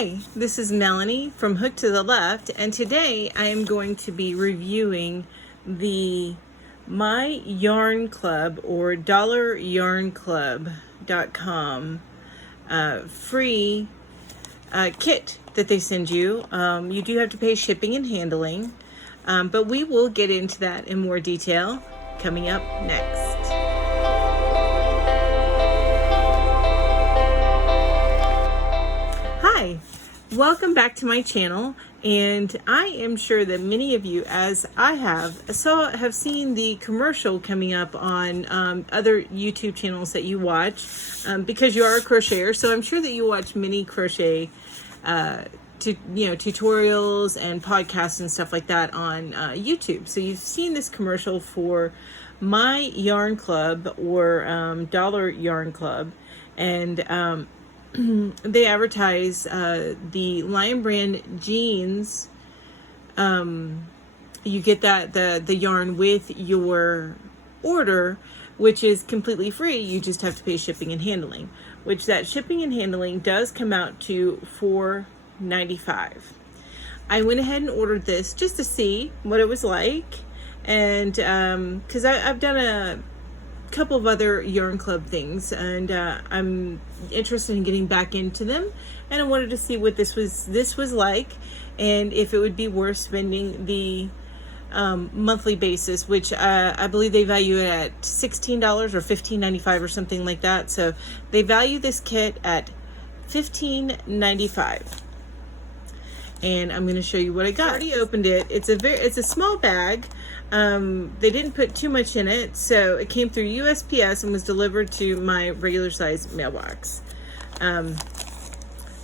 Hi, this is Melanie from Hook to the Left, and today I am going to be reviewing the My Yarn Club or DollarYarnClub.com free kit that they send you. You do have to pay shipping and handling, but we will get into that in more detail coming up next. Hi, welcome back to my channel, and I am sure that many of you, as I have seen the commercial coming up on other YouTube channels that you watch because you are a crocheter. So I'm sure that you watch many crochet tutorials and podcasts and stuff like that on YouTube. So you've seen this commercial for My Yarn Club or Dollar Yarn Club, and they advertise the Lion Brand jeans. You get the yarn with your order, which is completely free. You just have to pay shipping and handling, which that shipping and handling does come out to $4.95. I went ahead and ordered this just to see what it was like, and because I've done a couple of other yarn club things, and I'm interested in getting back into them, and I wanted to see what this was like, and if it would be worth spending the monthly basis, which I believe they value it at $16 or $15.95 or something like that. So they value this kit at $15.95. And I'm going to show you what I got. I already opened it. It's a small bag. They didn't put too much in it, so it came through USPS and was delivered to my regular size mailbox.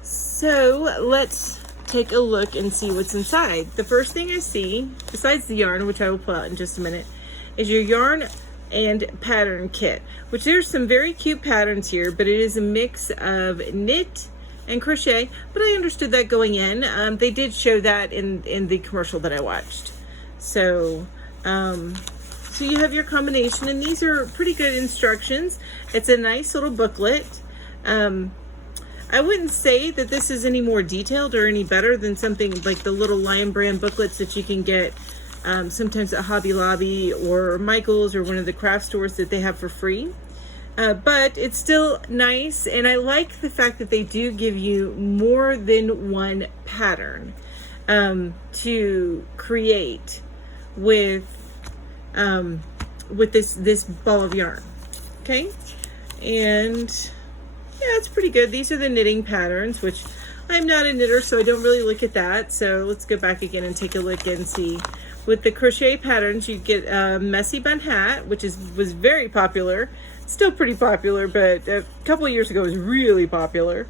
So let's take a look and see what's inside. The first thing I see, besides the yarn, which I will pull out in just a minute, is your yarn and pattern kit, which there's some very cute patterns here, but it is a mix of knit and crochet, but I understood that going in. They did show that in the commercial that I watched. So you have your combination, and these are pretty good instructions. It's a nice little booklet. I wouldn't say that this is any more detailed or any better than something like the little Lion Brand booklets that you can get sometimes at Hobby Lobby or Michael's or one of the craft stores that they have for free. But it's still nice, and I like the fact that they do give you more than one pattern to create with this ball of yarn. Okay, and yeah, it's pretty good. These are the knitting patterns, which I'm not a knitter, so I don't really look at that. So let's go back again and take a look and see. With the crochet patterns, you get a messy bun hat, which was very popular. Still pretty popular, but a couple of years ago it was really popular.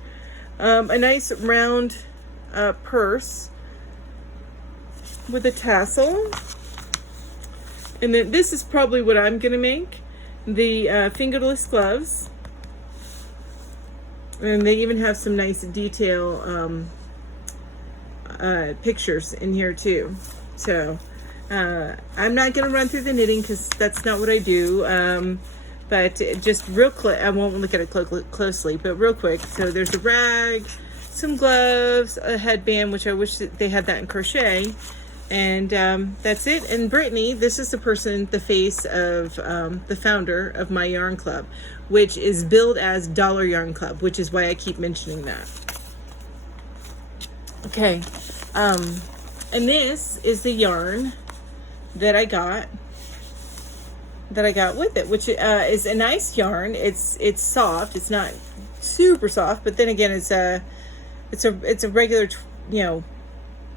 A nice round purse with a tassel. And then this is probably what I'm going to make. The fingerless gloves. And they even have some nice detail pictures in here too. So I'm not going to run through the knitting because that's not what I do. But just real quick, I won't look at it closely, but real quick. So there's a rag, some gloves, a headband, which I wish that they had that in crochet. And that's it. And Brittany, this is the face of the founder of My Yarn Club, which is billed as Dollar Yarn Club, which is why I keep mentioning that. Okay. And this is the yarn that I got with it, which is a nice yarn. It's soft. It's not super soft, but then again, it's a regular,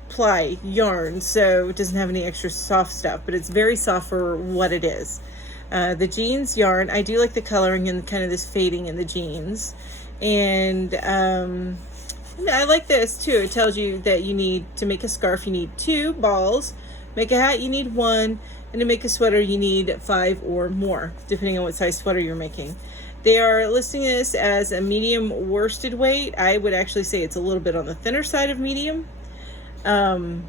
ply yarn, so it doesn't have any extra soft stuff, but it's very soft for what it is. The jeans yarn, I do like the coloring and kind of this fading in the jeans, and I like this too. It tells you that you need to make a scarf, you need 2 balls, make a hat, you need 1, and to make a sweater, you need 5 or more, depending on what size sweater you're making. They are listing this as a medium worsted weight. I would actually say it's a little bit on the thinner side of medium. And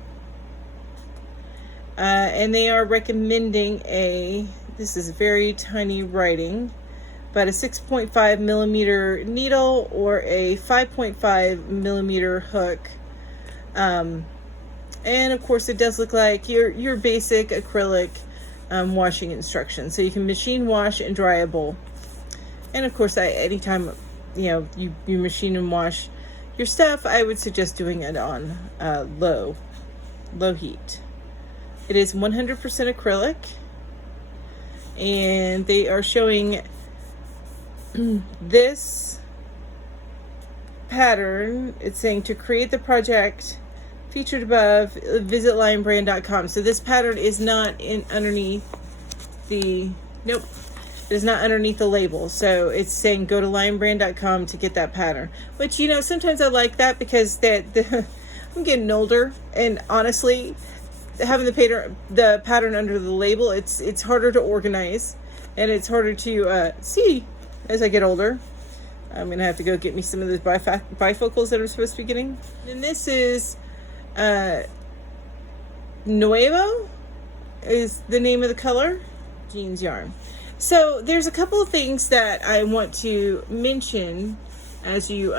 they are recommending this is very tiny writing, but a 6.5 millimeter needle or a 5.5 millimeter hook. And of course it does look like your basic acrylic washing instructions. So you can machine wash and dryable. And of course, anytime you machine and wash your stuff, I would suggest doing it on low heat. It is 100% acrylic, and they are showing this pattern. It's saying to create the project featured above, visit lionbrand.com. So this pattern is not underneath the, nope, it is not underneath the label. So it's saying go to lionbrand.com to get that pattern, which, sometimes I like that because I'm getting older, and honestly, having the pattern under the label, it's harder to organize, and it's harder to see as I get older. I'm gonna have to go get me some of those bifocals that I'm supposed to be getting. And this is Nuevo is the name of the color, jeans yarn. So there's a couple of things that I want to mention as you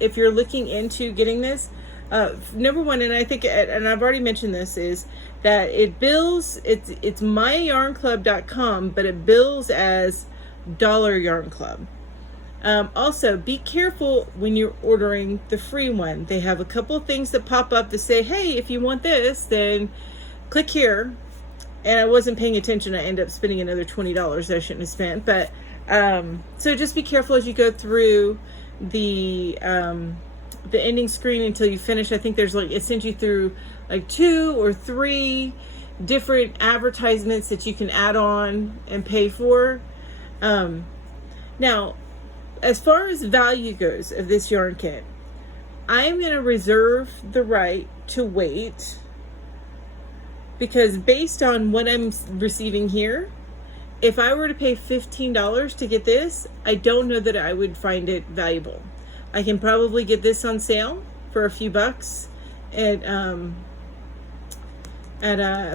if you're looking into getting this. Number one, and I think, and I've already mentioned this, is that it bills, it's myyarnclub.com, but it bills as Dollar Yarn Club. Also, be careful when you're ordering the free one. They have a couple of things that pop up to say, hey, if you want this, then click here. And I wasn't paying attention. I ended up spending another $20 that I shouldn't have spent. But so just be careful as you go through the ending screen until you finish. I think there's it sends you through 2 or 3 different advertisements that you can add on and pay for. Now, as far as value goes of this yarn kit, I'm going to reserve the right to wait, because based on what I'm receiving here, if I were to pay $15 to get this, I don't know that I would find it valuable. I can probably get this on sale for a few bucks at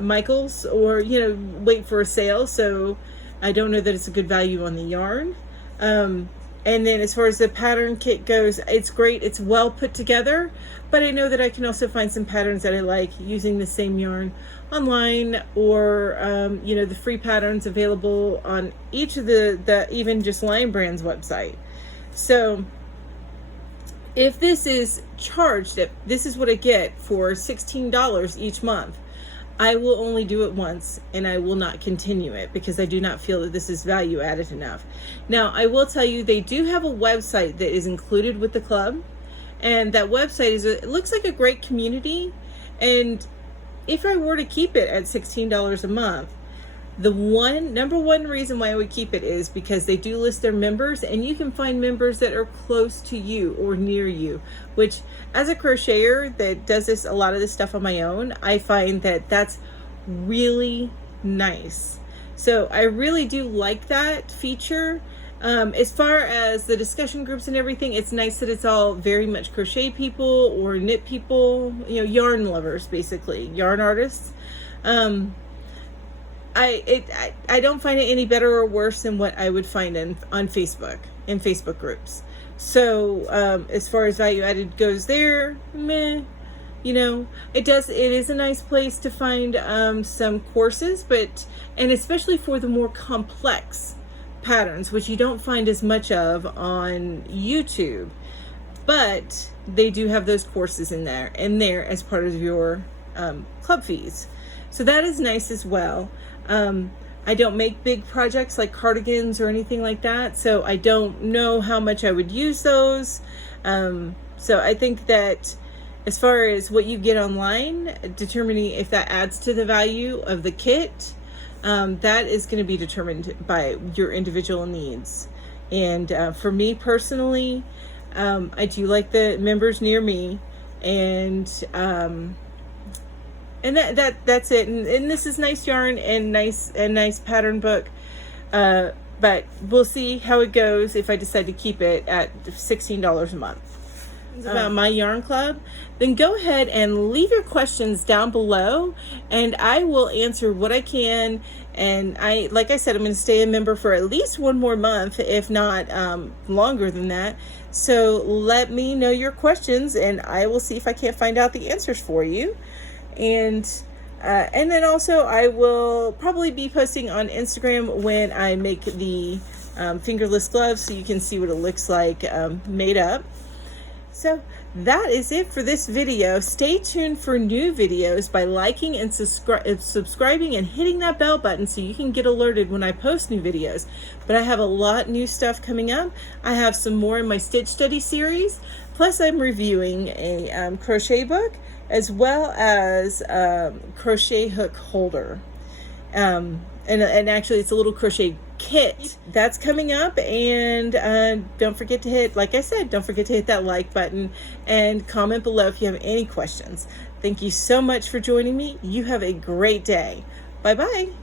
Michael's, or wait for a sale. So I don't know that it's a good value on the yarn. And then as far as the pattern kit goes, it's great. It's well put together, but I know that I can also find some patterns that I like using the same yarn online, or the free patterns available on each of the even just Lion Brand's website. So if this is charged, if this is what I get for $16 each month, I will only do it once, and I will not continue it because I do not feel that this is value added enough. Now, I will tell you, they do have a website that is included with the club, and that website it looks like a great community. And if I were to keep it at $16 a month, the number one reason why I would keep it is because they do list their members, and you can find members that are close to you or near you, which, as a crocheter that does a lot of this stuff on my own, I find that that's really nice. So I really do like that feature. As far as the discussion groups and everything, it's nice that it's all very much crochet people or knit people, yarn lovers, basically, yarn artists. I don't find it any better or worse than what I would find on Facebook, in Facebook groups. So as far as value added goes there, meh. It is a nice place to find some courses, and especially for the more complex patterns, which you don't find as much of on YouTube, but they do have those courses in there as part of your club fees. So that is nice as well. I don't make big projects like cardigans or anything like that, so I don't know how much I would use those. So I think that as far as what you get online, determining if that adds to the value of the kit, that is going to be determined by your individual needs. And for me personally, I do like the members near me, and that's it. And this is nice yarn and nice pattern book. But we'll see how it goes if I decide to keep it at $16 a month. about my yarn club, then go ahead and leave your questions down below and I will answer what I can. And like I said, I'm going to stay a member for at least one more month, if not longer than that. So let me know your questions and I will see if I can't find out the answers for you. And then also I will probably be posting on Instagram when I make the fingerless gloves, so you can see what it looks like made up. So that is it for this video. Stay tuned for new videos by liking and subscribing and hitting that bell button so you can get alerted when I post new videos. But I have a lot new stuff coming up. I have some more in my Stitch Study series. Plus I'm reviewing a crochet book as well as crochet hook holder. And actually it's a little crochet kit that's coming up. And don't forget to hit, like I said, don't forget to hit that like button and comment below if you have any questions. Thank you so much for joining me. You have a great day. Bye bye.